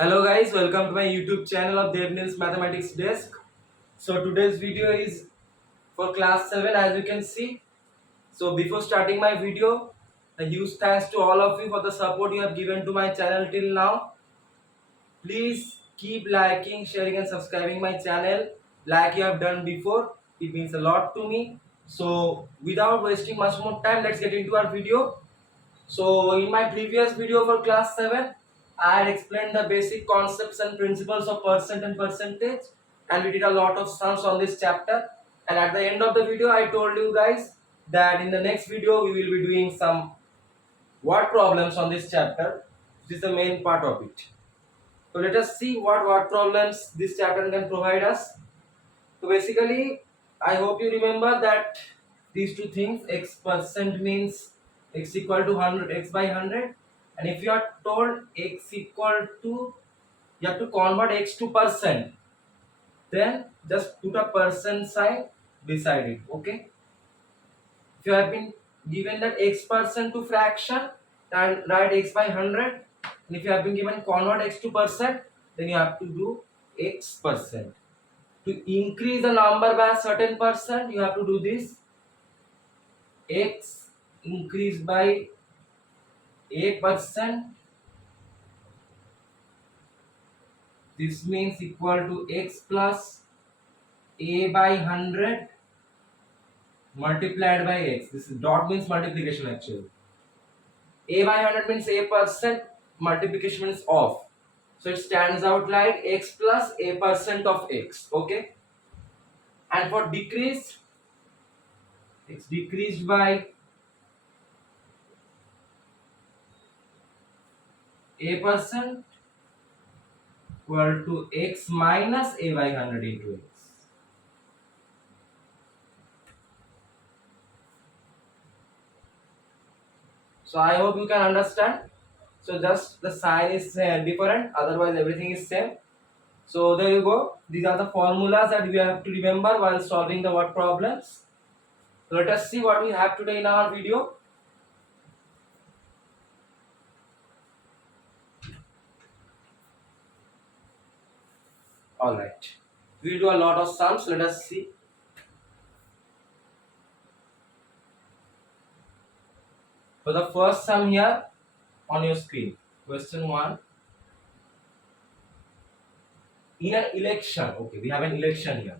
Hello guys, welcome to my YouTube channel of Debneel's Mathematics Desk. So today's video is for class 7 as you can see. So before starting my video, a huge thanks to all of you for the support you have given to my channel till now. Please keep liking, sharing and subscribing my channel like you have done before. It means a lot to me. So without wasting much more time, let's get into our video. So in my previous video for class 7, I had explained the basic concepts and principles of percent and percentage, and we did a lot of sums on this chapter. And at the end of the video, I told you guys that in the next video we will be doing some word problems on this chapter. This is the main part of it. So let us see what word problems this chapter can provide us. So basically, I hope you remember that these two things, x percent means x equal to 100, x by 100, and if you are told x equal to, you have to convert x to percent, then just put a percent sign beside it. Okay, if you have been given that x percent to fraction, then write x by 100, and if you have been given convert x to percent, then you have to do x percent. To increase the number by a certain percent, you have to do this x increased by a%. This means equal to x plus a by 100 multiplied by x. This is dot means multiplication actually. A by 100 means a%, multiplication means of. So it stands out like x plus a% of x. Okay. And for decreased, it's decreased by a% equal to x minus a by 100 into x. So I hope you can understand. So just the sign is different, otherwise everything is same. So there you go. These are the formulas that we have to remember while solving the word problems. So let us see what we have today in our video. Alright. We will do a lot of sums. Let us see. So the first sum here on your screen. Question 1. In an election, okay, we have an election here.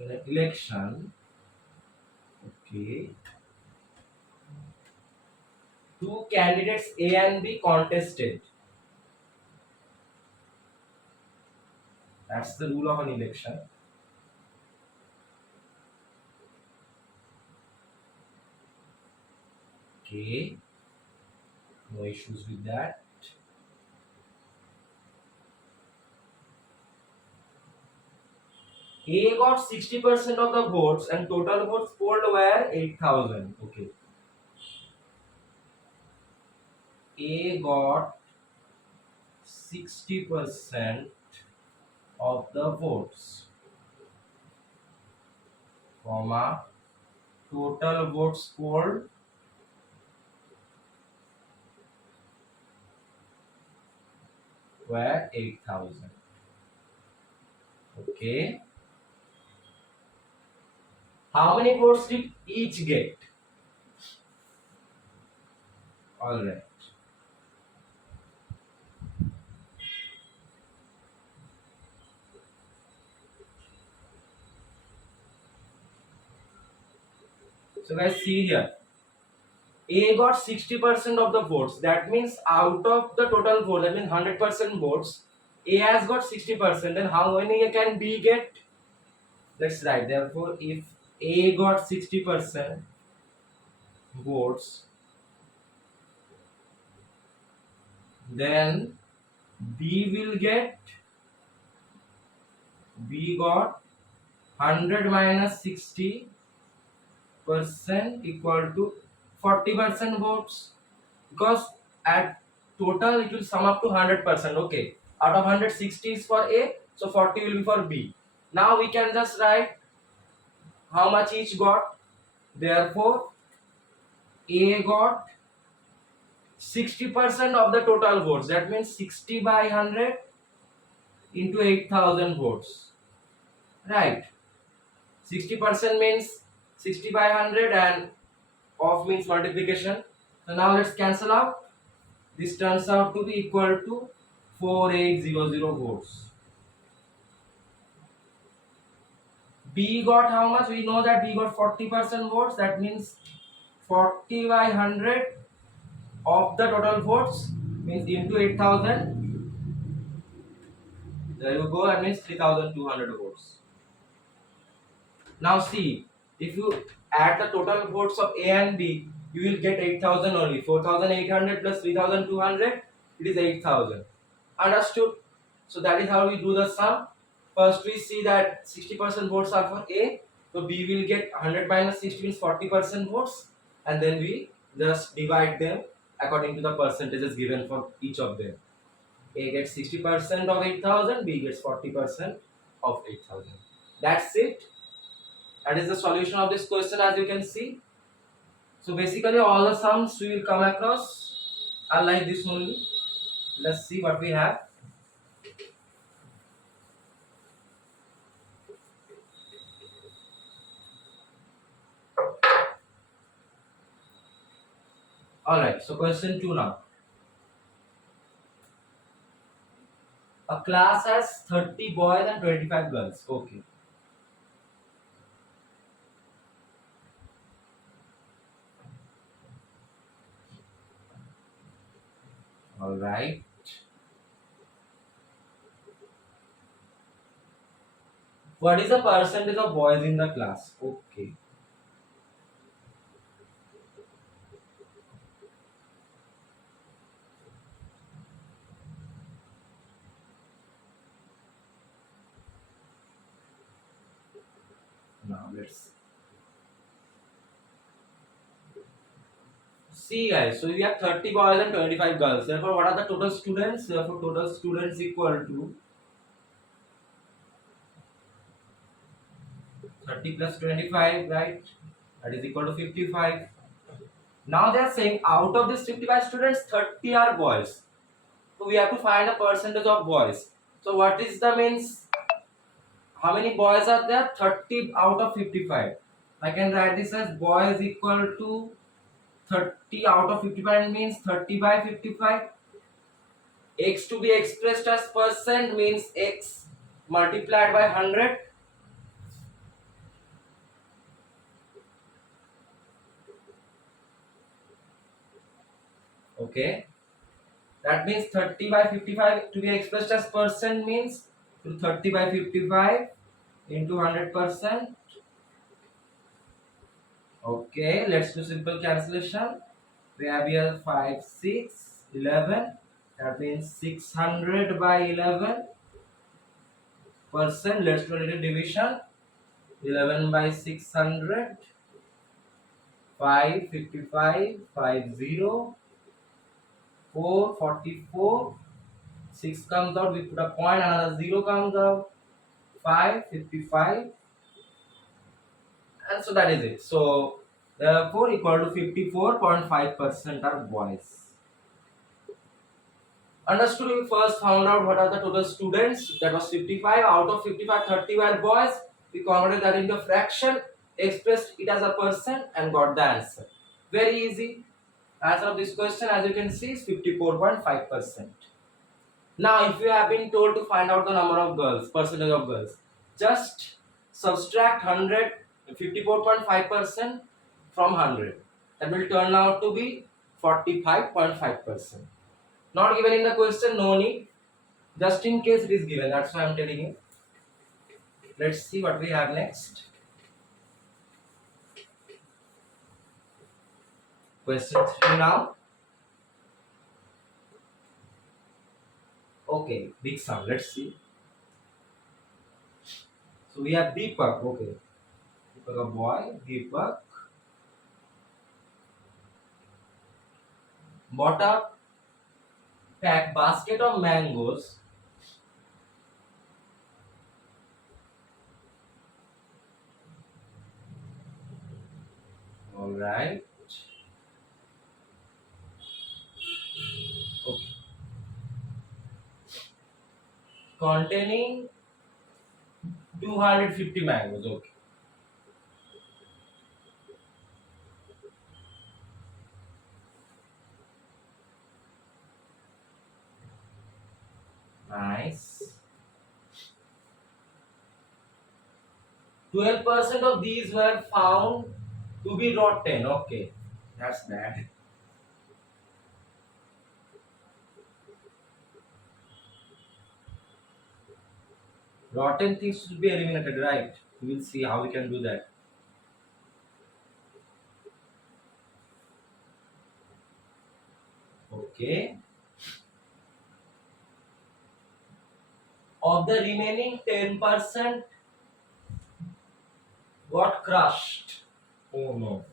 In an election, okay, two candidates A and B contested. That's the rule of an election. Okay, no issues with that. A got 60% of the votes and total votes polled were 8,000. Okay. A got 60% of the votes, comma, total votes polled were 8,000. Okay. How many votes did each get? All right. So guys, see here. A got 60% of the votes. That means out of the total vote, that means 100% votes, A has got 60%. Then how many can B get? Let's write. Therefore, if A got 60% votes, then B got 100 minus 60% equal to 40% votes, because at total it will sum up to 100%. Okay, out of 160 is for A, so 40 will be for B. Now we can just write how much each got. Therefore A got 60% of the total votes. That means 60 by 100 into 8,000 votes. Right. 60% means 60 by 100 and of means multiplication. So now let's cancel out. This turns out to be equal to 4800 votes. B got how much? We know that B got 40% votes. That means 40 by 100 of the total votes means into 8,000. There you go. That means 3,200 votes. Now see, if you add the total votes of A and B, you will get 8,000 only. 4,800 plus 3,200, it is 8,000. Understood? So that is how we do the sum. First we see that 60% votes are for A. So B will get 100 minus 60 means 40% votes. And then we just divide them according to the percentages given for each of them. A gets 60% of 8,000, B gets 40% of 8,000. That's it. That is the solution of this question, as you can see. So basically all the sums we will come across are like this only. Let's see what we have. Alright, so question 2 now. A class has 30 boys and 25 girls. Okay. Alright. What is the percentage of boys in the class? Okay. Now let's see guys. So we have 30 boys and 25 girls. Therefore, what are the total students? Therefore, total students equal to 30 plus 25, right? That is equal to 55. Now they are saying out of these 55 students, 30 are boys. So we have to find the percentage of boys. So what is the means? How many boys are there? 30 out of 55. I can write this as boys equal to 30 out of 55 means 30 by 55. X to be expressed as percent means X multiplied by 100. Okay. That means 30 by 55 to be expressed as percent means 30 by 55 into 100%. Okay, let's do simple cancellation. We have here 5, 6, 11. That means 600 by 11%. Let's do a little division. 11 by 600. 5, 55, 50, 4, 44. 6 comes out, we put a point, another 0 comes out. 5, 55. And so that is it. So therefore equal to 54.5% are boys. Understood? We first found out what are the total students. That was 55. Out of 55, 30 were boys. We converted that into a fraction, expressed it as a percent, and got the answer. Very easy. Answer of this question, as you can see, is 54.5%. Now, if you have been told to find out the number of girls, percentage of girls, just subtract 100, 54.5% from 100. That will turn out to be 45.5%. Not given in the question, no need. Just in case it is given, that's why I am telling you. Let's see what we have next. Question 3 now. Okay, big sum. Let's see. So we have Deepak. Okay, Deepak a boy. Deepak bought a pack basket of mangoes. All right. containing 250 mangoes. Okay. Nice. 12% of these were found to be rotten. Okay. That's bad. Rotten things should be eliminated, right? We will see how we can do that. Okay. Of the remaining 10% got crushed. Oh no.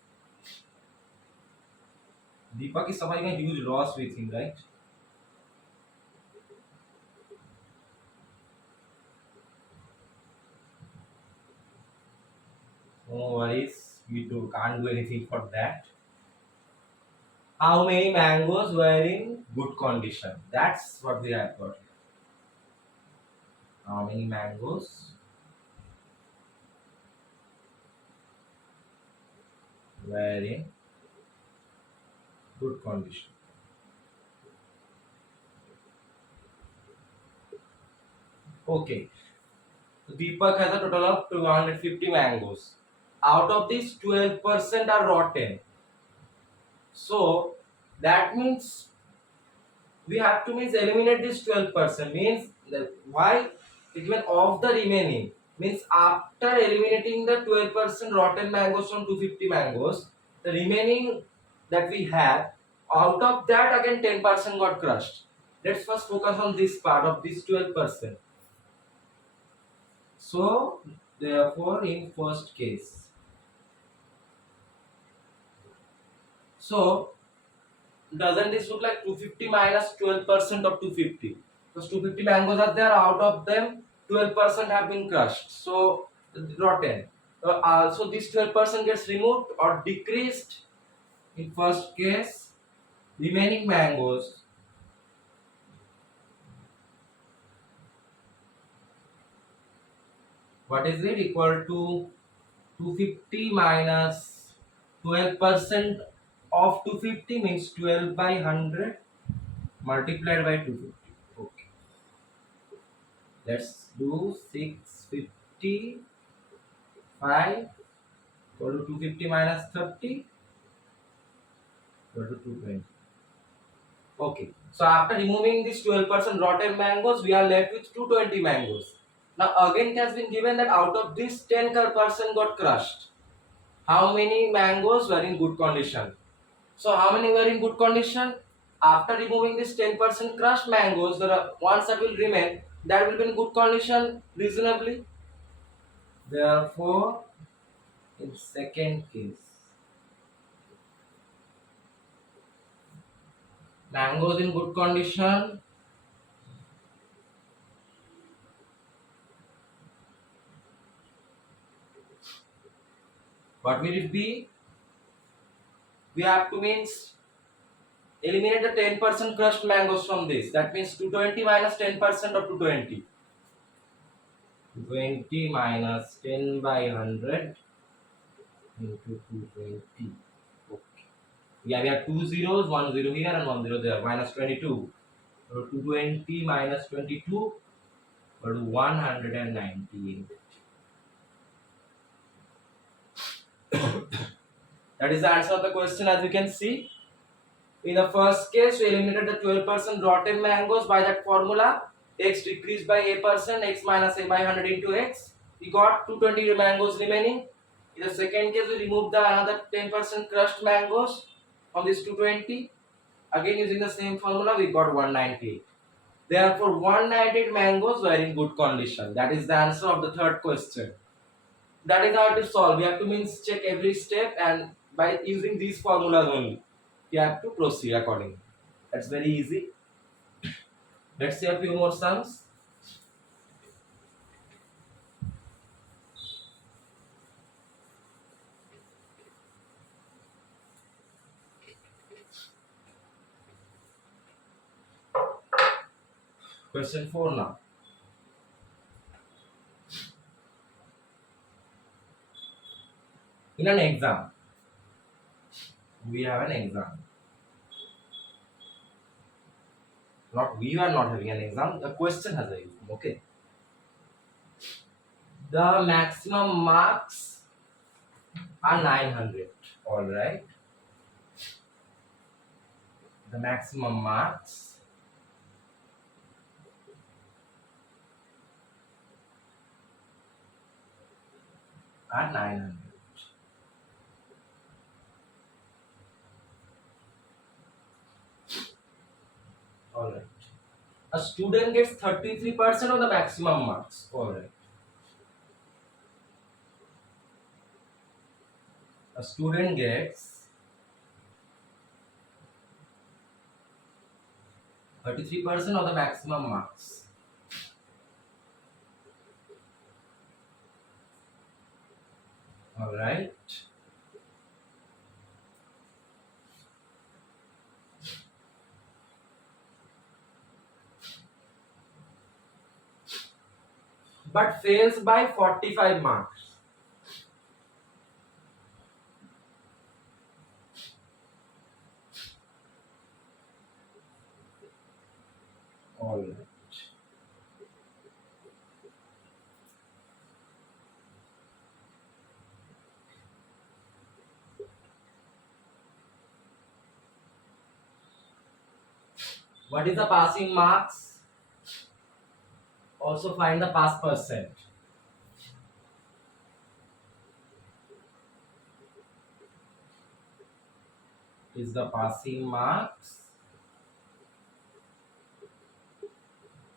Deepak is suffering a huge loss with him, right? No worries. Can't do anything for that. How many mangoes were in good condition? That's what we have got. How many mangoes were in good condition? Okay. So Deepak has a total of 250 mangoes. Out of these, 12% are rotten. So that means we have to means eliminate this 12%. Means that why? Even of the remaining means after eliminating the 12% rotten mangoes from 250 mangoes, the remaining that we have, out of that again 10% got crushed. Let's first focus on this part of this 12%. So therefore in first case, so doesn't this look like 250 minus 12% of 250? Because 250 mangoes are there, out of them 12% have been crushed, so rotten. So this 12% gets removed or decreased in first case. Remaining mangoes, what is it, equal to 250 minus 12% of 250 means 12 by 100 multiplied by 250. Okay, let's do 655 equal to 250 minus 30 equal to 220. Okay, so after removing this 12% rotten mangoes, we are left with 220 mangoes. Now again it has been given that out of this 10% got crushed. How many mangoes were in good condition? So how many were in good condition? After removing this 10% crushed mangoes, the ones that will remain, that will be in good condition reasonably. Therefore, in second case, mangoes in good condition, what will it be? We have to means eliminate the 10% crushed mangoes from this. That means 220 minus 10% of 220. 20 minus 10 by 100 into 220. Okay. Yeah, we have two zeros, one zero here and one zero there. Minus 22. So 220 minus 22 equal to 198. That is the answer of the question, as you can see. In the first case, we eliminated the 12% rotten mangoes by that formula. X decreased by a%, x minus a by 100 into x. We got 220 mangoes remaining. In the second case, we removed the another 10% crushed mangoes from this 220. Again, using the same formula, we got 198. Therefore, 198 mangoes were in good condition. That is the answer of the third question. That is how to solve. We have to means check every step, and by using these formulas only, you have to proceed accordingly. That's very easy. Let's see a few more sums. Question 4 now. In an exam, we have an exam. Not we are not having an exam. The question has an exam. Okay. The maximum marks are 900. All right. The maximum marks are 900. All right. A student gets 33% of the maximum marks. All right. A student gets 33% of the maximum marks. All right. But fails by 45 marks. All right. What is the passing marks? Also find the pass percent. Is the passing marks.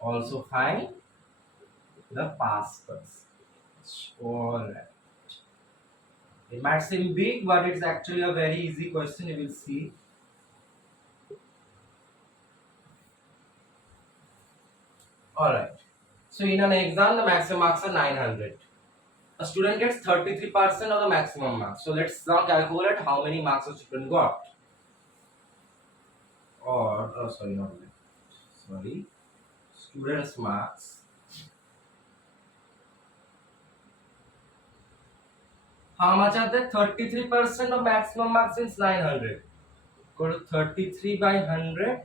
Also find the pass percent. All right. It might seem big, but it's actually a very easy question. You will see. All right. So in an exam, the maximum marks are 900. A student gets 33% of the maximum marks. So let's now calculate how many marks a student got. Or, oh, sorry, not that. Sorry. Students' marks. How much are they? 33% of maximum marks means 900. Go to 33 by 100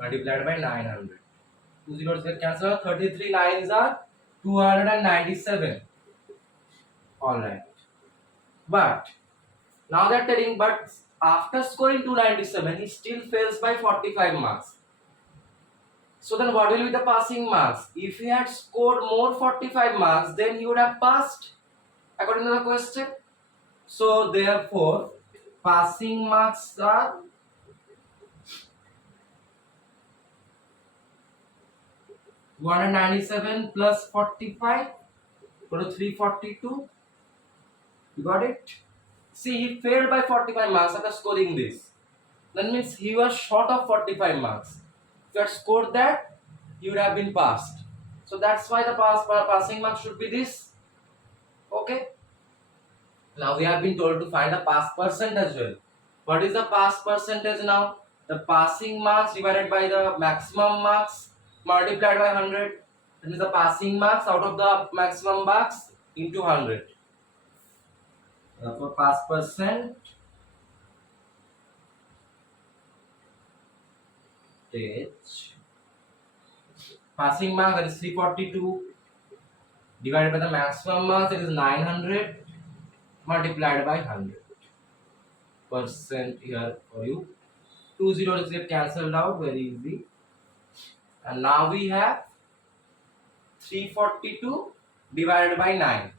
multiplied by 900. Two zeros get cancelled. 33 nines are 297. Alright. But now they're telling, but after scoring 297, he still fails by 45 marks. So then what will be the passing marks? If he had scored more 45 marks, then he would have passed according to the question. So therefore, passing marks are 197 plus 45, go to 342. You got it? See, he failed by 45 marks after scoring this. That means he was short of 45 marks. If you had scored that, you would have been passed. So that's why the passing mark should be this. Okay. Now we have been told to find the pass percent as well. What is the pass percentage now? The passing marks divided by the maximum marks multiplied by 100. That is the passing marks out of the maximum marks into 100. For pass percent, passing mark, that is 342, divided by the maximum marks, it is 900, multiplied by 100% here for you. 2 zeros get cancelled out, very easy. And now we have 342 divided by 9.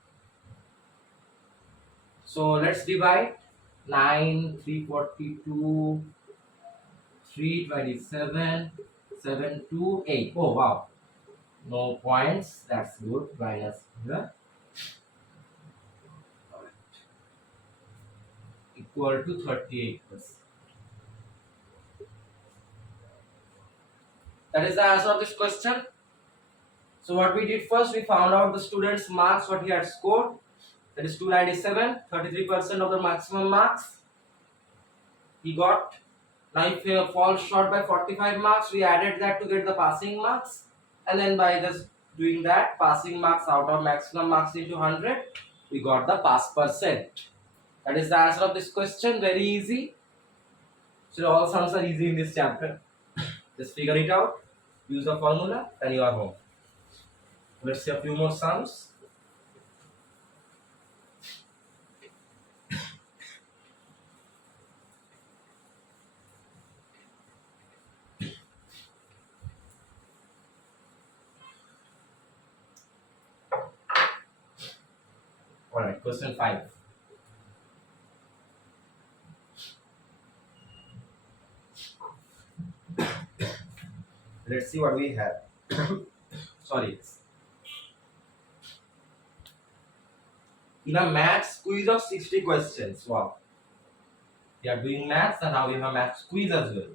So let's divide 9, 342, 327, 728. Oh wow, no points, that's good. Minus here. Equal to 38%. That is the answer of this question. So what we did first, we found out the student's marks, what he had scored. That is 297, 33% of the maximum marks he got. Now if he falls short by 45 marks, we added that to get the passing marks. And then by just doing that, passing marks out of maximum marks into 100, we got the pass percent. That is the answer of this question. Very easy. So all sums are easy in this chapter. Just figure it out. Use the formula and you are home. Let's see a few more sums. Alright, question 5. Let's see what we have. Sorry. In a maths quiz of 60 questions. Wow. We are doing maths and now we have a maths quiz as well.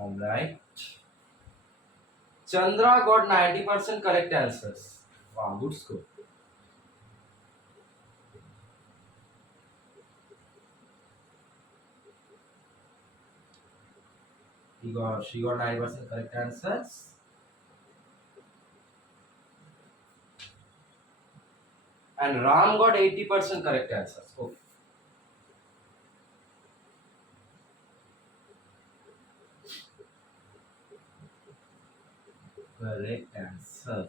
Alright. Chandra got 90% correct answers. Wow, good score. She got 90% correct answers. And Ram got 80% correct answers. Okay. Correct answers.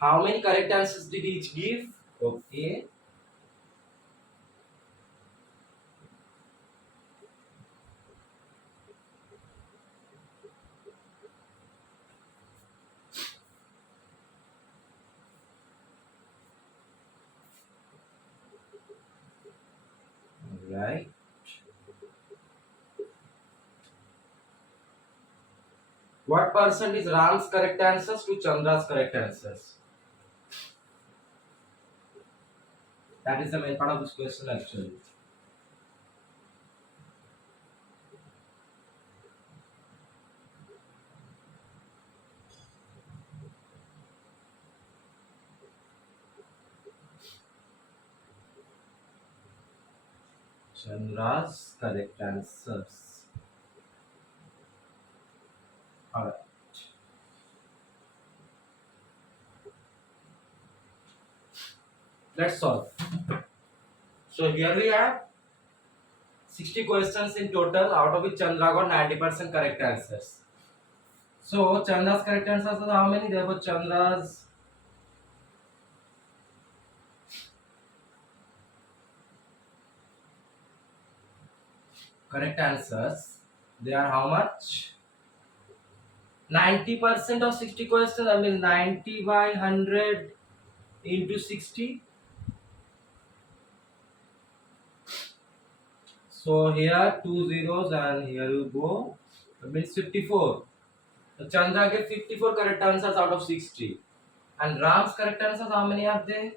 How many correct answers did each give? Okay. Right. What percent is Ram's correct answers to Chandra's correct answers? That is the main part of this question actually. Chandra's correct answers. Alright. Let's solve. So here we have 60 questions in total, out of which Chandra got 90% correct answers. So Chandra's correct answers are how many? Therefore Chandra's correct answers, they are how much? 90% of 60 questions, I mean 90 by 100 into 60. So here two zeros and here you go. That means 54. So Chandra gave 54 correct answers out of 60. And Ram's correct answers, how many are they?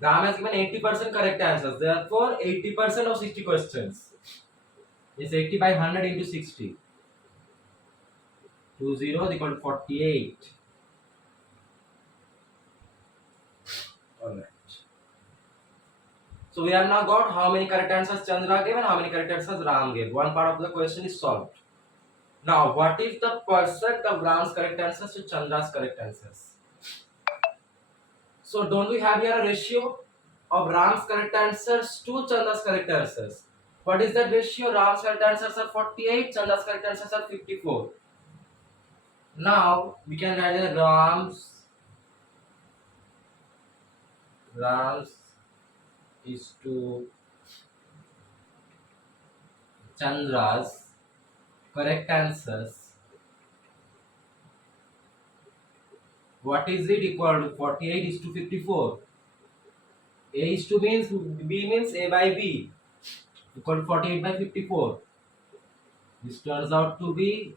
Ram has given 80% correct answers. Therefore, 80% of 60 questions is 80 by 100 into 60. 2 zeros equal to 48. Alright. So we have now got how many correct answers Chandra gave and how many correct answers Ram gave. One part of the question is solved. Now, what is the percent of Ram's correct answers to Chandra's correct answers? So, don't we have here a ratio of Ram's correct answers to Chandra's correct answers? What is that ratio? Ram's correct answers are 48, Chandra's correct answers are 54. Now, we can write the Ram's is to Chandra's correct answers. What is it equal to? 48 is to 54. A is to means B means A by B equal to 48 by 54. This turns out to be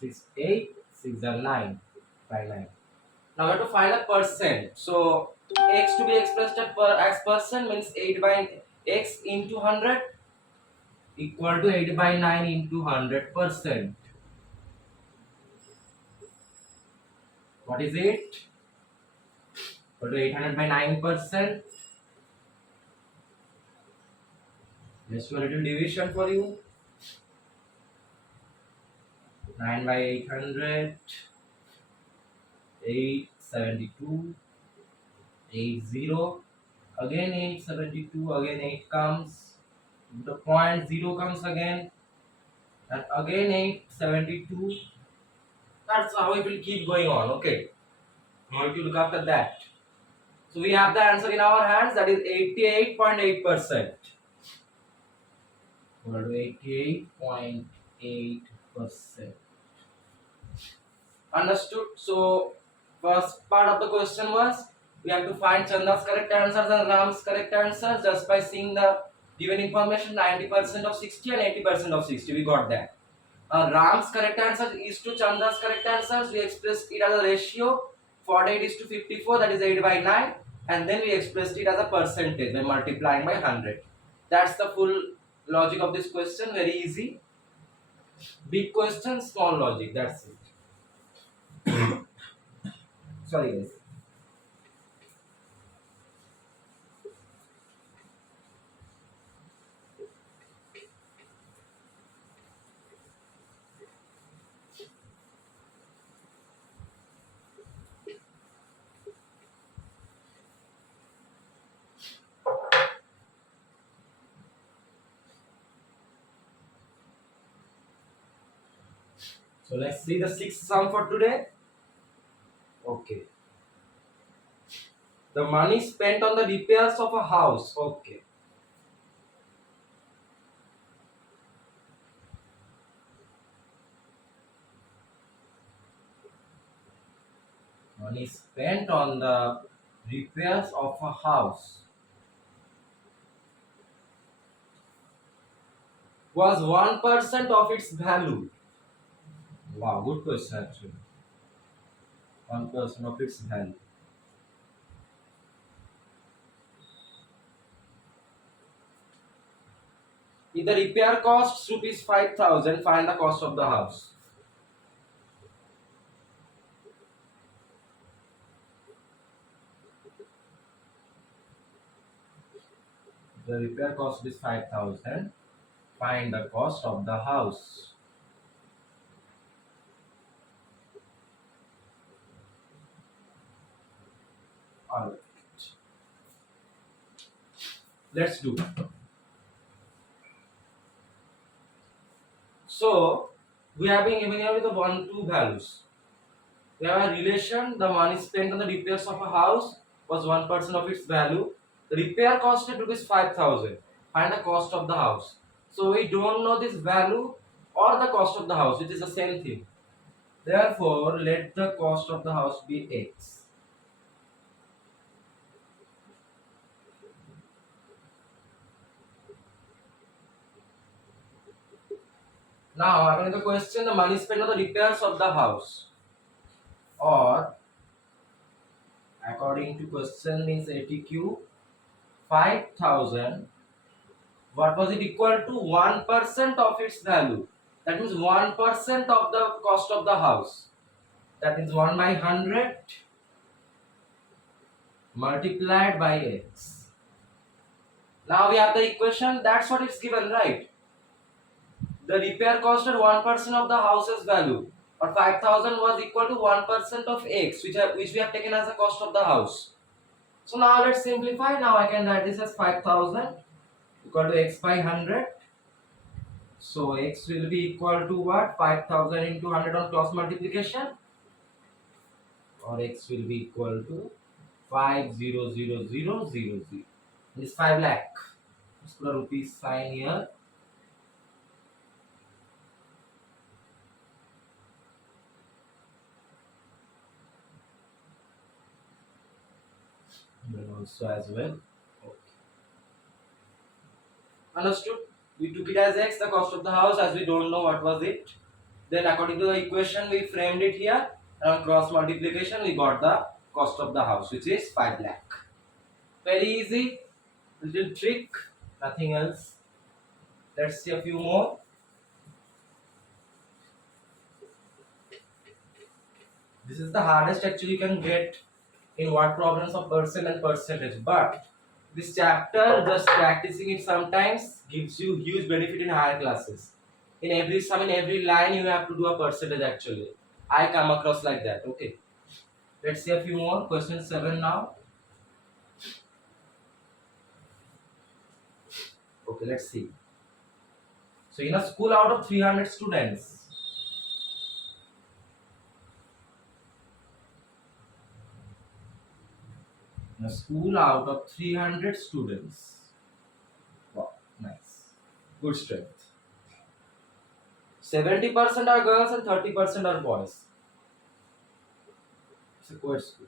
6, 8, 6 and 9, 5, 9. Now we have to find a percent. So x to be expressed as percent means 8 by x into 100 equal to 8 by 9 into 100%. What is it? Equal to 800 by 9%. Let's do a little division for you. 9 by 800, 872, 80. Again 872, again 8 comes. The point 0 comes again. And again 872. That's how it will keep going on. Okay. Now if you look after that. So we have the answer in our hands, that is 88.8%. Equal to 88.8%. Understood? So first part of the question was we have to find Chanda's correct answers and Ram's correct answers just by seeing the given information. 90% of 60 and 80% of 60. We got that. Ram's correct answer is to Chanda's correct answers. We expressed it as a ratio 48 is to 54, that is 8 by 9, and then we expressed it as a percentage by multiplying by 100. That's the full logic of this question. Very easy. Big question, small logic. That's it. Sorry guys. So let's see the sixth sum for today. Okay. The money spent on the repairs of a house. Okay. Money spent on the repairs of a house was 1% of its value. Wow, good question actually. 1% of its value. If the repair costs rupees 5,000, find the cost of the house. The repair cost is 5,000. Find the cost of the house. Alright. Let's do. So we have been given here with the 1, 2 values. We have a relation. The money spent on the repairs of a house was 1% of its value. The repair costed rupees 5,000. Find the cost of the house. So we don't know this value or the cost of the house, which is the same thing. Therefore, let the cost of the house be X. Now, according to the question, the money spent on the repairs of the house, or according to question means ATQ, 5,000. What was it equal to? 1% of its value. That means 1% of the cost of the house. That means 1 by 100 multiplied by X. Now we have the equation. That's what it's given, right? The repair cost at 1% of the house's value, or 5,000 was equal to 1% of X, which we have taken as the cost of the house. So now let's simplify. Now I can write this as 5,000 equal to X by 100. So X will be equal to what? 5,000 into 100 on cross multiplication, or X will be equal to 5,000,000. This 5 lakh. Let's put a rupees sign here. And also as well. Okay. Understood? We took it as X, the cost of the house, as we don't know what was it. Then according to the equation, we framed it here. And on cross multiplication, we got the cost of the house, which is 5 lakh. Very easy. Little trick. Nothing else. Let's see a few more. This is the hardest actually you can get in word problems of percent and percentage. But this chapter, just practicing it sometimes gives you huge benefit in higher classes. In every sum, in every line, you have to do a percentage actually. I come across like that. Okay. Let's see a few more. Question 7 now. Okay, let's see. So in a school out of 300 students, in a school out of 300 students. Wow, nice. Good strength. 70% are girls and 30% are boys. It's a co-ed school.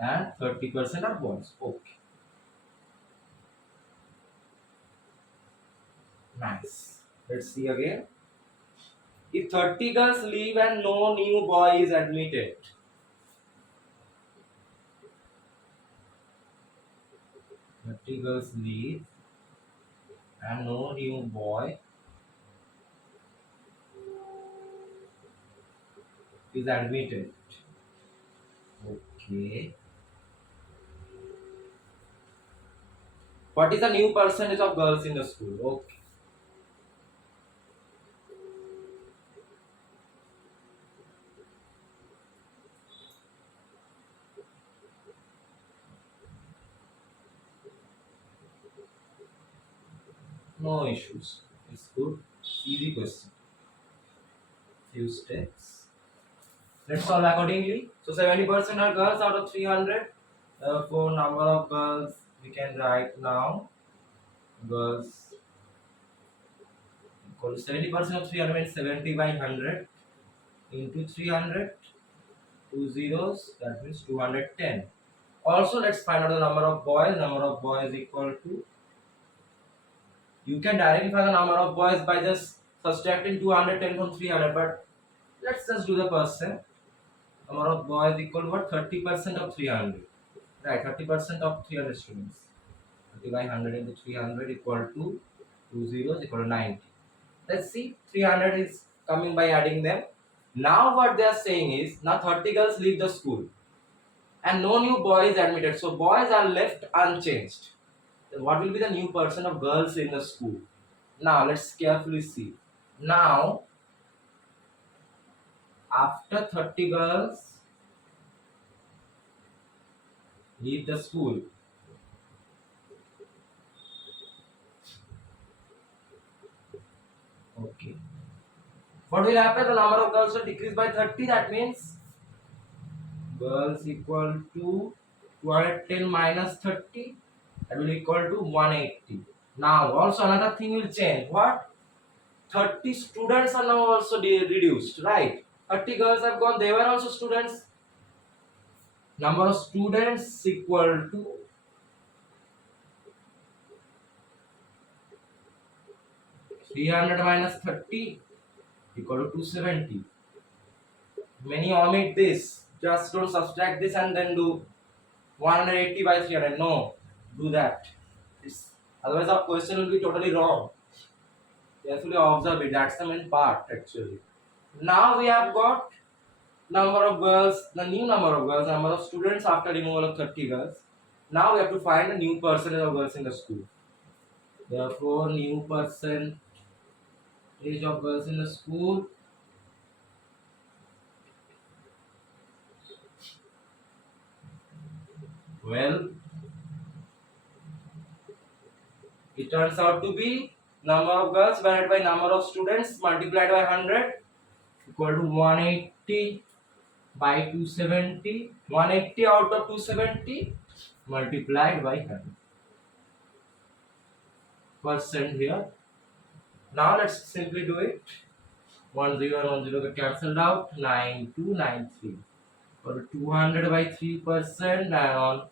And 30% are boys. Okay. Nice. Let's see again. If 30 girls leave and no new boy is admitted, 30 girls leave and no new boy is admitted. Okay. What is the new percentage of girls in the school? Okay. No issues. It's good. Easy question. Few steps. Let's solve accordingly. So 70% are girls out of 300. For number of girls, we can write now. Girls equal to 70% of 300 means 70 by 100 into 300. Two zeros, that means 210. Also, let's find out the number of boys. Number of boys equal to, you can directly find the number of boys by just subtracting 210 from 300, but let's just do the percent. Number of boys equal to what? 30% of 300. Right, 30% of 300 students. 30 by 100 into 300 equal to 2 zeros equal to 90. Let's see, 300 is coming by adding them. Now what they are saying is, now 30 girls leave the school and no new boy is admitted. So boys are left unchanged. Then what will be the new percent of girls in the school? Now let's carefully see. Now after 30 girls leave the school, okay, what will happen? The number of girls will decrease by 30. That means girls equal to 210 minus 30. That will equal to 180. Now also another thing will change. What? 30 students are now also reduced, right? 30 girls have gone, they were also students. Number of students equal to 300 minus 30 equal to 270. Many omit this. Just don't subtract this and then do 180 by 300. No, do that. Otherwise our question will be totally wrong. Carefully observe it. That's the main part actually. Now we have got number of girls, the new number of girls, number of students after removal of 30 girls. Now we have to find the new percentage of girls in the school. Therefore, new percentage of girls in the school. Well, it turns out to be number of girls divided by number of students multiplied by 100 equal to 180 by 270. 180 out of 270 multiplied by 100% here. Now let's simply do it. 10 and 10 get cancelled out. 9293. For 200 by 3%, and on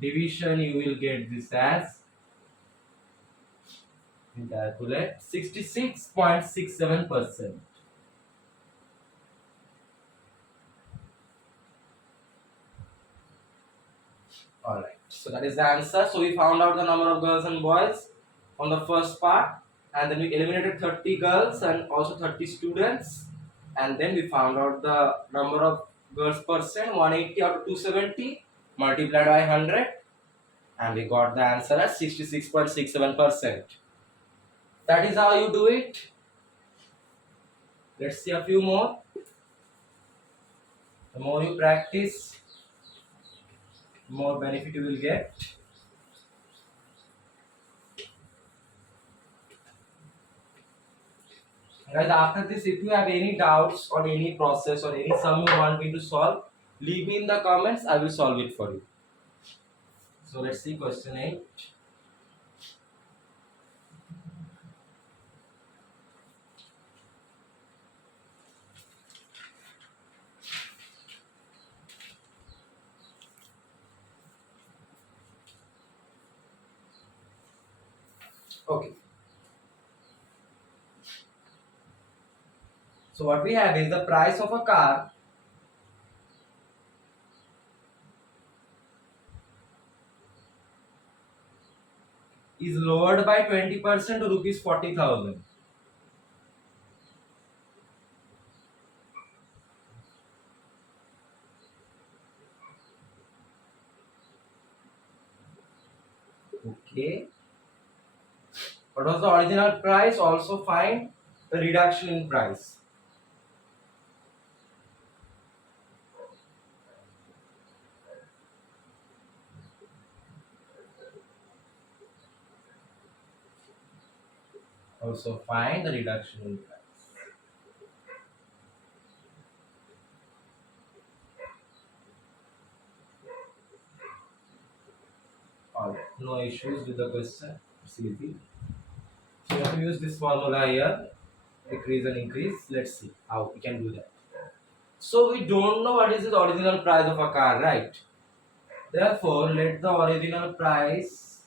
division you will get this as, we calculate 66.67%. Alright. So that is the answer. So we found out the number of girls and boys on the first part, and then we eliminated 30 girls and also 30 students, and then we found out the number of girls percent 180 out of 270 multiplied by 100, and we got the answer as 66.67%. That is how you do it. Let's see a few more. The more you practice, the more benefit you will get. Guys, after this, if you have any doubts on any process or any sum you want me to solve, leave me in the comments. I will solve it for you. So let's see question 8. Okay. So what we have is the price of a car is lowered by 20% to rupees 40,000. Okay. What was the original price? Also find the reduction in price. Also find the reduction in price. Alright, no issues with the question. It's easy. So you have to use this formula here. Decrease and increase. Let's see how we can do that. So we don't know what is the original price of a car, right? Therefore, let the original price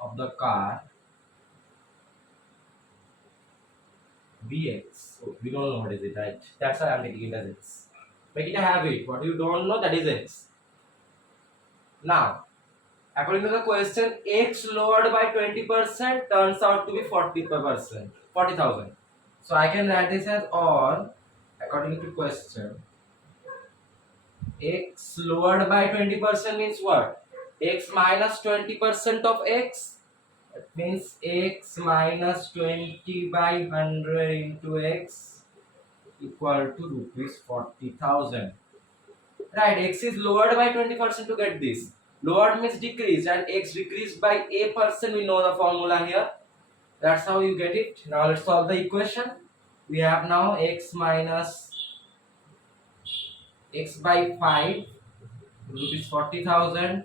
of the car be X. So we don't know what is it, right? That's why I'm taking it as X. Make it a habit. What you don't know, that is X. Now, according to the question, X lowered by 20% turns out to be 40%, 40,000. So I can write this as, or according to question, X lowered by 20% means what? X minus 20% of X. That means X minus 20 by 100 into X equal to rupees 40,000. Right, X is lowered by 20% to get this. Lowered means decreased, and X decreased by a percent. We know the formula here. That's how you get it. Now let's solve the equation. We have now X minus X by 5 rupees 40,000.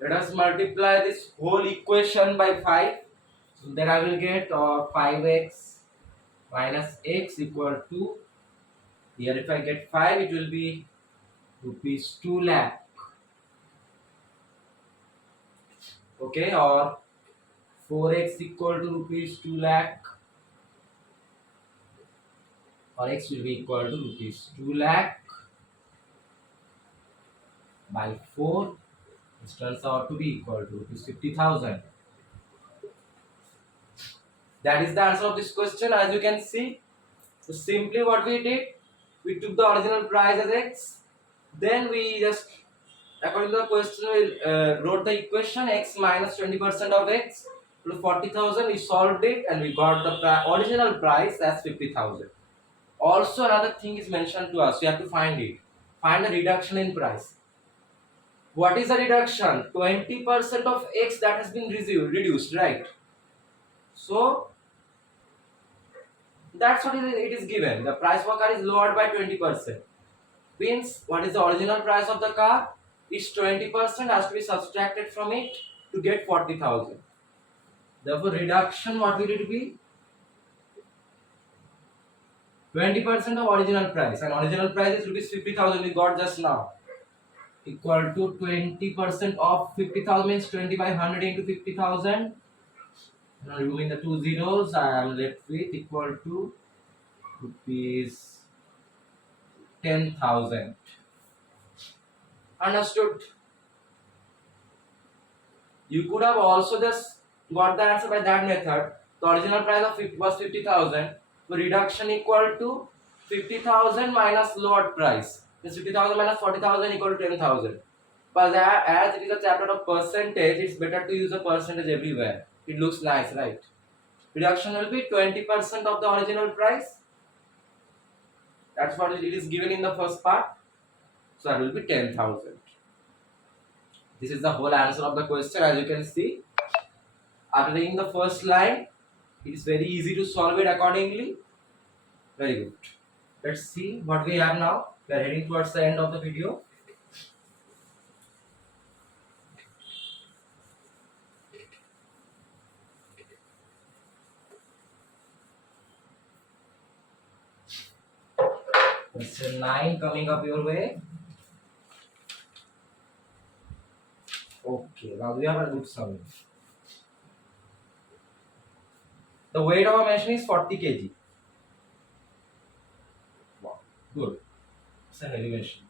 Let us multiply this whole equation by 5. So then I will get 5x minus x equal to, here if I get 5, it will be rupees 2 lakh. Okay, or 4x equal to rupees 2 lakh, or x will be equal to rupees 2 lakh by 4, which turns out to be equal to rupees 50,000. That is the answer of this question, as you can see. So simply what we did, we took the original price as x, then we just, according to the question, we wrote the equation x minus 20% of x to 40,000. We solved it and we got the original price as 50,000. Also, another thing is mentioned to us. We have to find it. Find the reduction in price. What is the reduction? 20% of x that has been reduced, right? So that's what it is given. The price of a car is lowered by 20%. Means what is the original price of the car? It's 20% has to be subtracted from it to get 40,000. Therefore, reduction what will it be? 20% of original price, and original price is rupees 50,000 we got just now, equal to 20% of 50,000 means 20 by 100 into 50,000. Now removing the two zeros, I am left with equal to rupees 10,000. Understood? You could have also just got the answer by that method. The original price of was 50,000. So reduction equal to 50,000 minus lower price. This 50,000 minus 40,000 equal to 10,000. But as it is a chapter of percentage, it's better to use a percentage everywhere. It looks nice, right? Reduction will be 20% of the original price. That's what it is given in the first part. So that will be 10,000. This is the whole answer of the question, as you can see. After reading the first line, it is very easy to solve it accordingly. Very good. Let's see what we have now. We are heading towards the end of the video. Question 9 coming up your way. Okay, now we have a good sum. The weight of a machine is 40 kg. Wow, good. It's a heavy machine.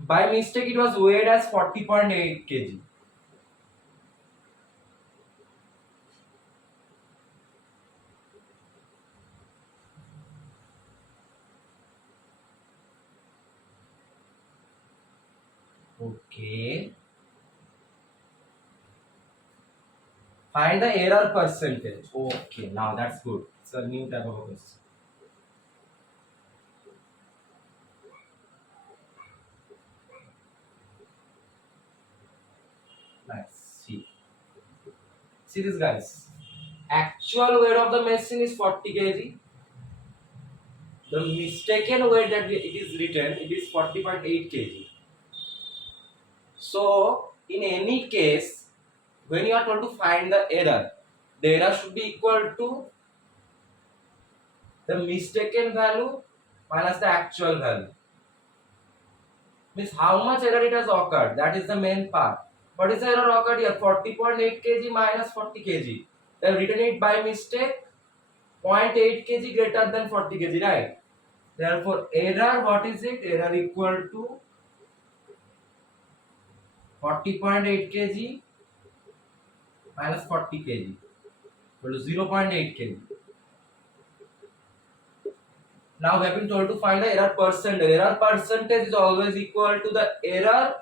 By mistake, it was weighed as 40.8 kg. Okay. Find the error percentage. Okay, now that's good. It's a new type of a question. Nice. See this, guys. Actual weight of the machine is 40 kg. The mistaken weight that it is written, it is 40.8 kg. So, in any case, when you are told to find the error should be equal to the mistaken value minus the actual value. Means how much error it has occurred. That is the main part. What is the error occurred here? 40.8 kg minus 40 kg. They have written it by mistake. 0.8 kg greater than 40 kg, right? Therefore, error, what is it? Error equal to 40.8 kg minus 40 kg equal to 0.8 kg. Now we have been told to find the error percentage. Error percentage is always equal to the error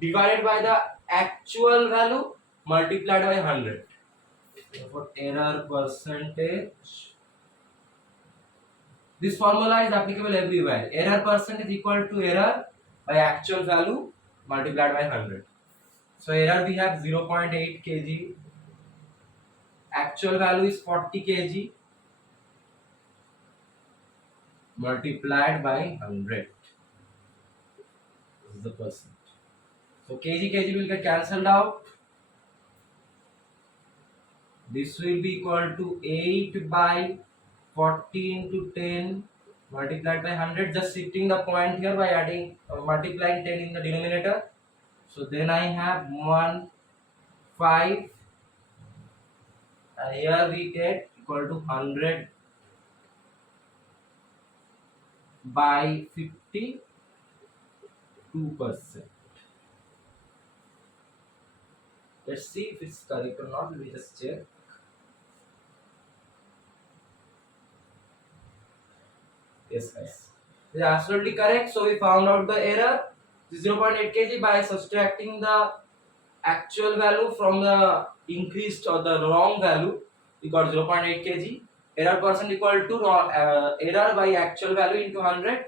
divided by the actual value multiplied by 100. Therefore, error percentage. This formula is applicable everywhere. Error percentage equal to error by actual value multiplied by 100. So error we have 0.8 kg. Actual value is 40 kg multiplied by 100. This is the percent. So kg will get cancelled out. This will be equal to 8 by 40 into 10 multiplied by 100. Just shifting the point here by adding multiplying 10 in the denominator. So then I have 1, 5, and here we get equal to 100 by 52%. Let's see if it's correct or not. Let me just check. Yes, guys. This is absolutely correct. So we found out the error 0.8 kg by subtracting the actual value from the increased or the wrong value. We got 0.8 kg. Error percent equal to error by actual value into 100,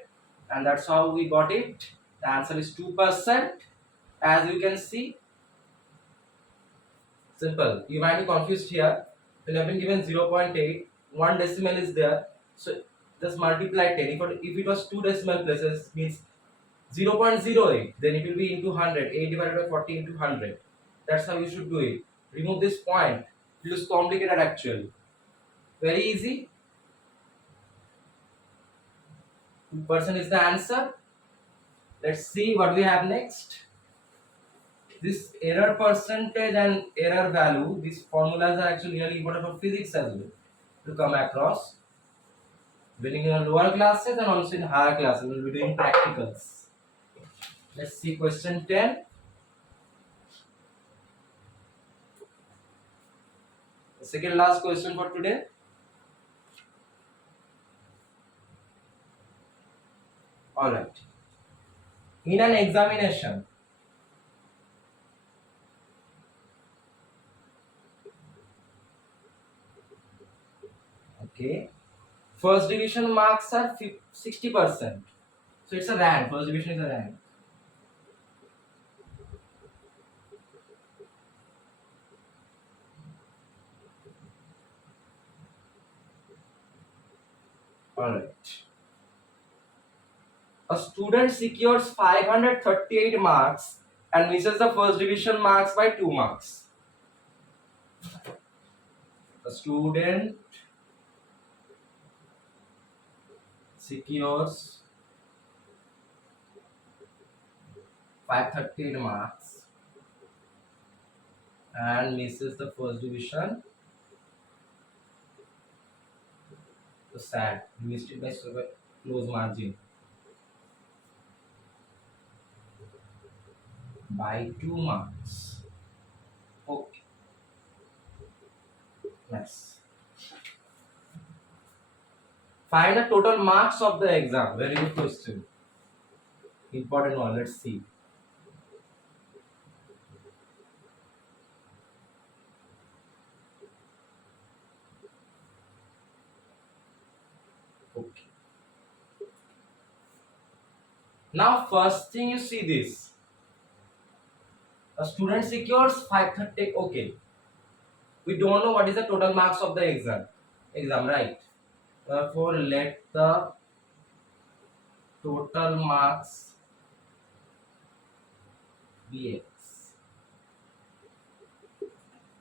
and that's how we got it. The answer is 2%. As you can see, simple. You might be confused here. When you have been given 0.8, one decimal is there, so just multiply 10. If it was two decimal places, means 0.08, then it will be into 100. 8 divided by 40 into 100. That's how you should do it. Remove this point. It looks complicated actually. Very easy. 2% is the answer. Let's see what we have next. This error percentage and error value, these formulas are actually really important for physics as well to come across. When in your lower classes and also in higher classes, we'll be doing practicals. Let's see question 10. The second last question for today. Alright. In an examination, okay, first division marks are 60%. So it's a rank. First division is a rank. Alright. A student secures 538 marks and misses the first division marks by 2 marks. A student secures 538 marks and misses the first division. So sad, he missed it by close margin by 2 marks. Okay, nice. Find the total marks of the exam. Very good question. Important one. Let's see. Okay. Now, first thing you see this. A student secures 530. Okay. We don't know what is the total marks of the exam. Right? Therefore, let the total marks be x.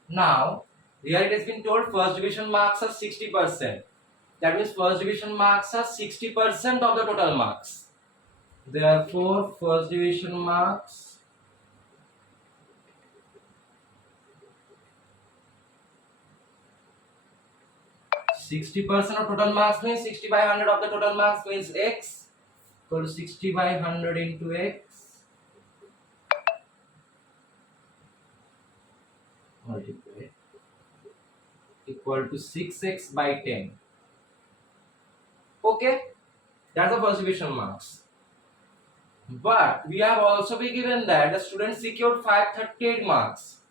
Now, here it has been told first division marks are 60%. That means first division marks are 60% of the total marks. Therefore, first division marks (60% of total marks means 60 by 100 of the total marks means x equal to 60 by 100 into x multiply equal to 6x by 10. Okay, that's the first division marks. But we have also been given that the student secured 538 marks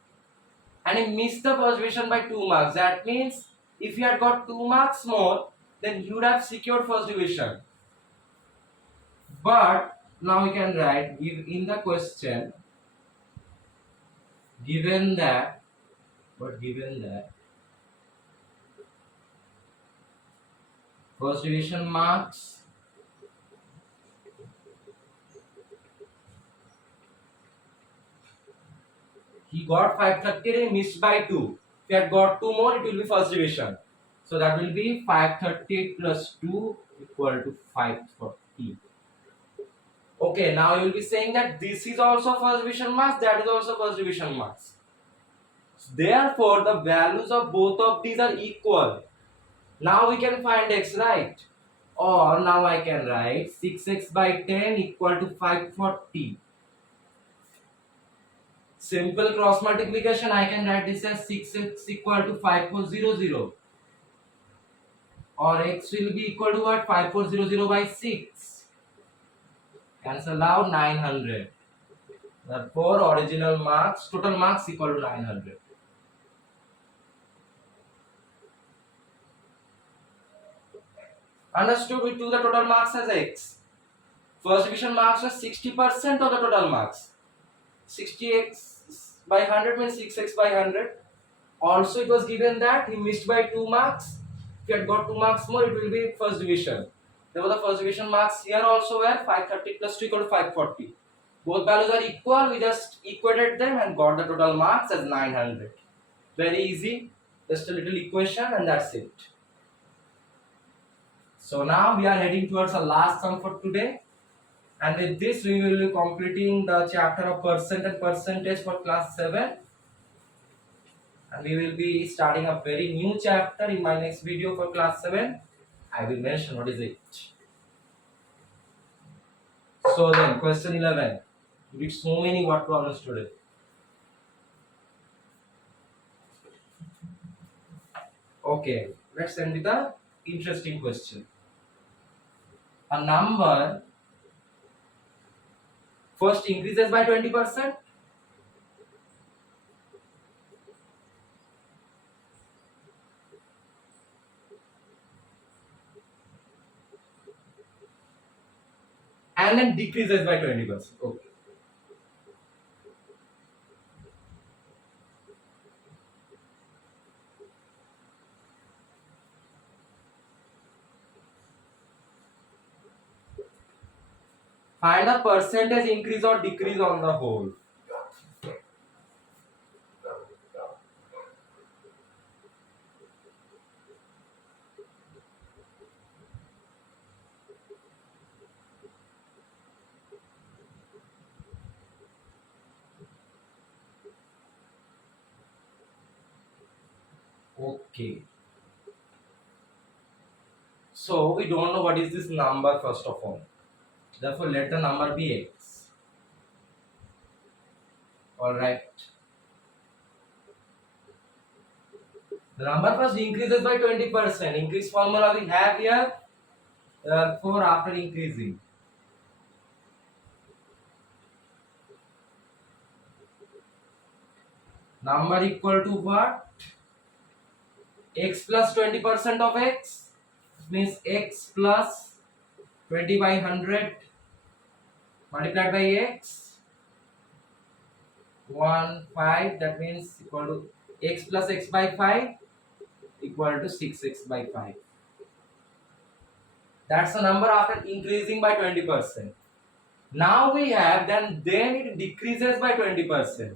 and he missed the first division by 2 marks. That means if he had got 2 marks more, then he would have secured first division. But now we can write, give in the question, given that first division marks he got 530 and missed by 2. If he had got 2 more, it will be first division. So that will be 530 plus 2 equal to 540. Okay, now you will be saying that this is also first division marks, that is also first division marks. Therefore, the values of both of these are equal. Now we can find x, right? Or now I can write 6x by 10 equal to 540. Simple cross multiplication, I can write this as 6x equal to 5400. Or x will be equal to what? 5400 by 6. Cancel out 900. Therefore, original marks, total marks equal to 900. Understood? We took the total marks as x. First division marks are 60% of the total marks. 60x by 100 means 6x by 100. Also, it was given that he missed by 2 marks. If he had got 2 marks more, it will be first division. Therefore, the first division marks here also were 530 plus 2 equal to 540. Both values are equal. We just equated them and got the total marks as 900. Very easy. Just a little equation and that's it. So now we are heading towards the last sum for today, and with this we will be completing the chapter of percent and percentage for class 7, and we will be starting a very new chapter in my next video for class 7. I will mention what is it. So then question 11. We did so many what problems today. Okay, let's end with the interesting question. A number first increases by 20% and then decreases by 20%. Okay. Find the percentage increase or decrease on the whole. Okay. So we don't know what is this number first of all. Therefore, let the number be x. Alright. The number first increases by 20%. Increase formula we have here. Therefore, after increasing, number equal to what? X plus 20% of x means x plus 20 by 100 multiplied by x 1 5, that means equal to x plus x by 5 equal to 6x by 5. That's the number after increasing by 20%. Now we have then it decreases by 20%.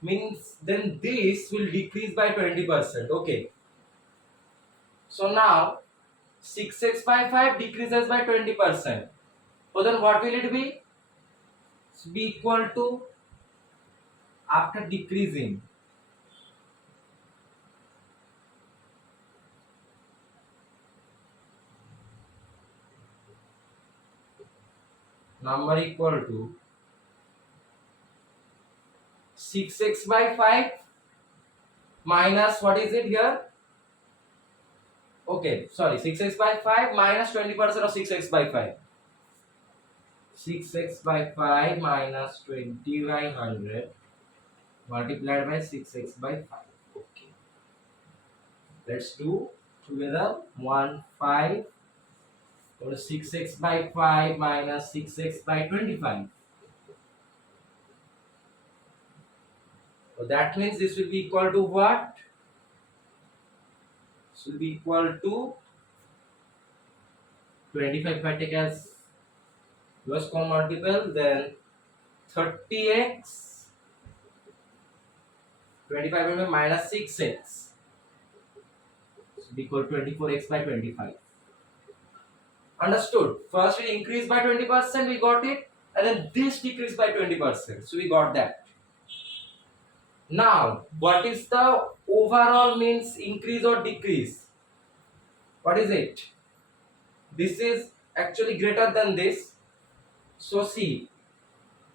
Means then this will decrease by 20%. Okay. So now 6x by 5 decreases by 20%. So then what will it be? It will be equal to, after decreasing, number equal to 6x by 5 minus, what is it here? Okay, sorry, 6x by 5 minus 20% of 6x by 5. 6x by 5 minus 20 by 100 multiplied by 6x by 5. Okay. Let's do together. 1 5 or 6x by 5 minus 6x by 25. So that means this will be equal to what? This will be equal to 25 if I take as lowest common multiple, then 30x 25 minus 6x is equal to 24x by 25. Understood? First it increased by 20%, we got it, and then this decreased by 20%, so we got that. Now what is the overall means increase or decrease? What is it? This is actually greater than this. So see,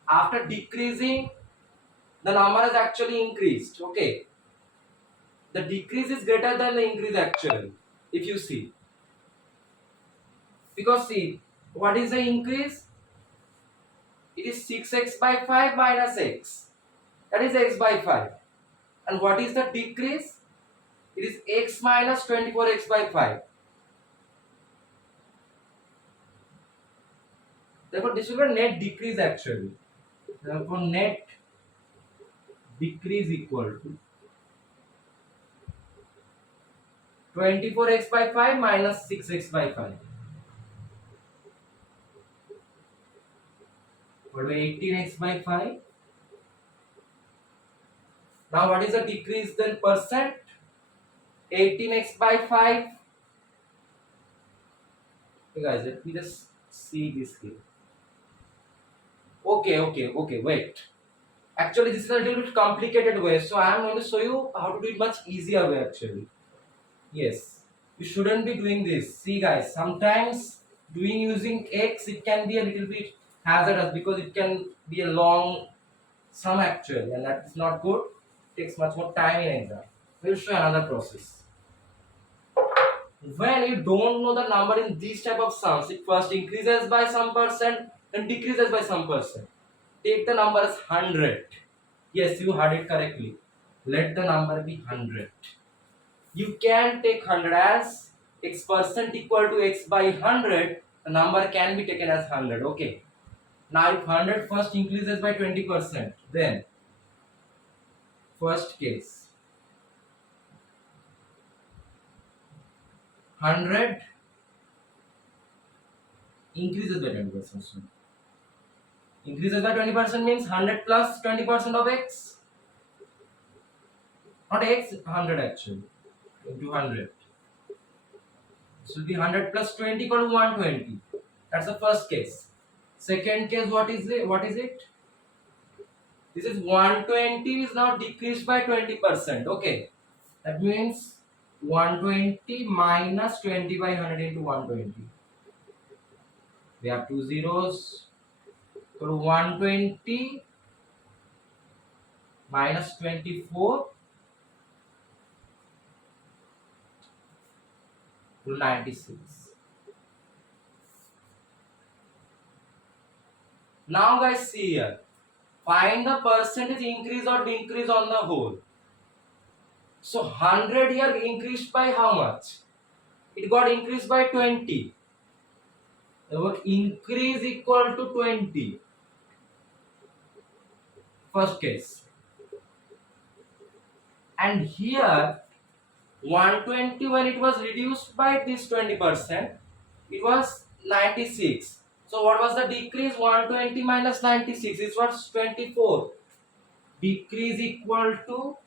after decreasing, the number has actually increased. Okay, the decrease is greater than the increase actually, if you see, because see, what is the increase? It is 6x by 5 minus x, that is x by 5. And what is the decrease? It is x minus 24x by 5. Therefore this will be a net decrease actually. Therefore net decrease equal to 24x by 5 minus 6x by 5. What will 18x by 5? Now what is the decrease then percent? 18x by 5 Okay, guys, let me just see this here. Okay, wait. Actually, this is a little bit complicated way, so I am going to show you how to do it much easier way actually. Yes, you shouldn't be doing this. See, guys, sometimes doing using x it can be a little bit hazardous because it can be a long sum actually, and that is not good. It takes much more time in exam. We'll show another process. When you don't know the number in these type of sums, it first increases by some percent and decreases by some percent. Take the number as 100. Yes, you heard it correctly. Let the number be 100. You can take 100 as x percent equal to x by 100. The number can be taken as 100. Okay. Now if 100 first increases by 20%, then first case 100 increases by 20%. So increases by 20% means 100 plus 20% of x. Not x, 100 actually. Into 100. This will be 100 plus 20 equal to 120. That's the first case. Second case, what is it? This is 120 is now decreased by 20%. Okay. That means 120 minus 20 by 100 into 120. We have two zeros. So 120 minus 24 to 96. Now guys, see here. Find the percentage increase or decrease on the whole. So 100 here increased by how much? It got increased by 20. The increase equal to 20. First case. And here 120 when it was reduced by this 20%, it was 96. So what was the decrease? 120 minus 96. It was 24. Decrease equal to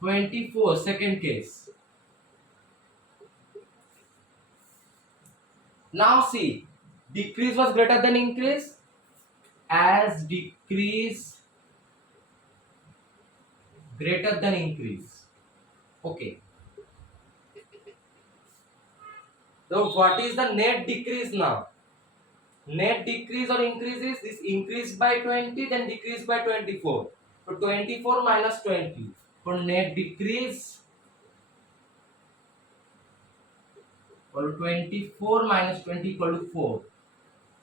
24. Second case. Now see, decrease was greater than increase. As decrease greater than increase. Okay. So what is the net decrease now? Net decrease or increase is this increase by 20 then decrease by 24. So 24 minus 20. For net decrease or 24 minus 20 equal to 4.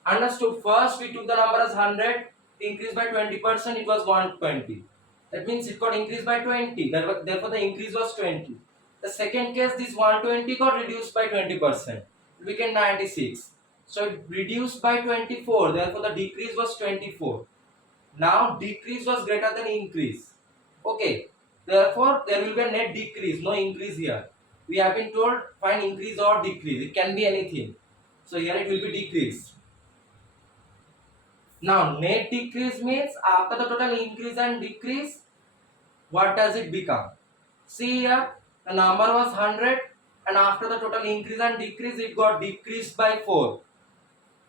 Understood? First we took the number as 100, increased by 20%, it was 120. That means it got increased by 20. Therefore the increase was 20. The second case, this 120 got reduced by 20%. It became 96. So it reduced by 24. Therefore the decrease was 24. Now decrease was greater than increase. Okay. Therefore there will be a net decrease, no increase here. We have been told find increase or decrease. It can be anything. So here it will be decrease. Now net decrease means after the total increase and decrease, what does it become? See here, the number was 100 and after the total increase and decrease, it got decreased by 4.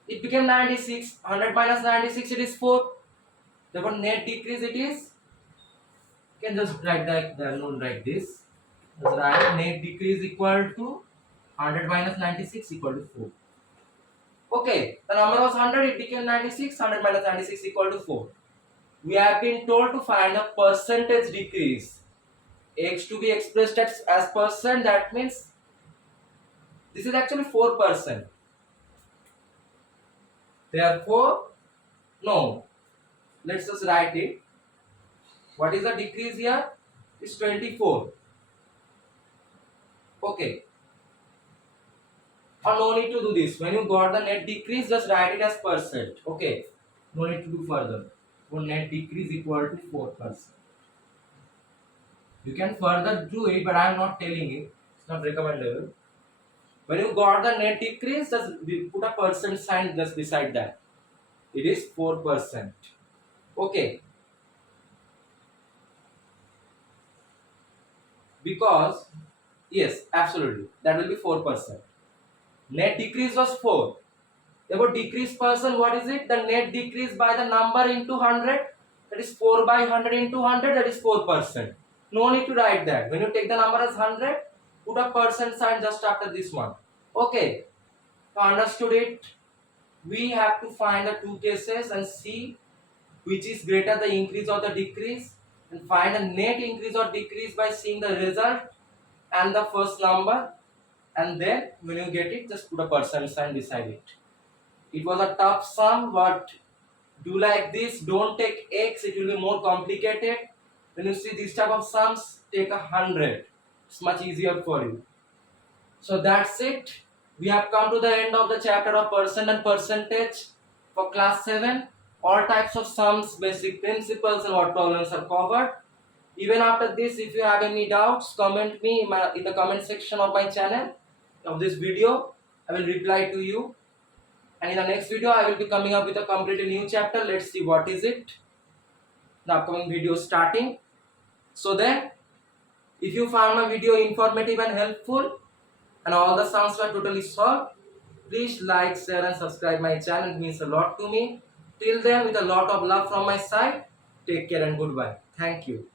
It became 96. 100 minus 96, it is 4. Therefore net decrease it is, you can just write that, write this. Just write net decrease equal to 100 minus 96 equal to 4. Okay, the number was 100, it became 96. 100 minus 96 equal to 4. We have been told to find a percentage decrease. X to be expressed as percent, that means this is actually 4%. Therefore, no. Let's just write it. What is the decrease here? It's 24. Okay. Or no need to do this. When you got the net decrease, just write it as percent. Okay. No need to do further. So net decrease equal to 4%. You can further do it, but I am not telling it. It's not recommendable. When you got the net decrease, just put a percent sign just beside that. It is 4%. Okay. Because, yes, absolutely. That will be 4%. Net decrease was 4. About decrease person, what is it? The net decrease by the number into 100, that is 4 by 100 into 100, that is 4%. No need to write that. When you take the number as 100, put a percent sign just after this one. Okay, so understood it. We have to find the two cases and see which is greater, the increase or the decrease, and find a net increase or decrease by seeing the result and the first number, and then when you get it, just put a percent sign beside it. It was a tough sum, but do like this. Don't take x, it will be more complicated. When you see this type of sums, take 100. It's much easier for you. So that's it. We have come to the end of the chapter of percent and percentage for class 7. All types of sums, basic principles and what problems are covered. Even after this, if you have any doubts, comment me in the comment section of my channel of this video. I will reply to you. And in the next video, I will be coming up with a completely new chapter. Let's see what is it. The upcoming video starting. So then, if you found my video informative and helpful, and all the sums were totally solved, please like, share and subscribe my channel. It means a lot to me. Till then, with a lot of love from my side, take care and goodbye. Thank you.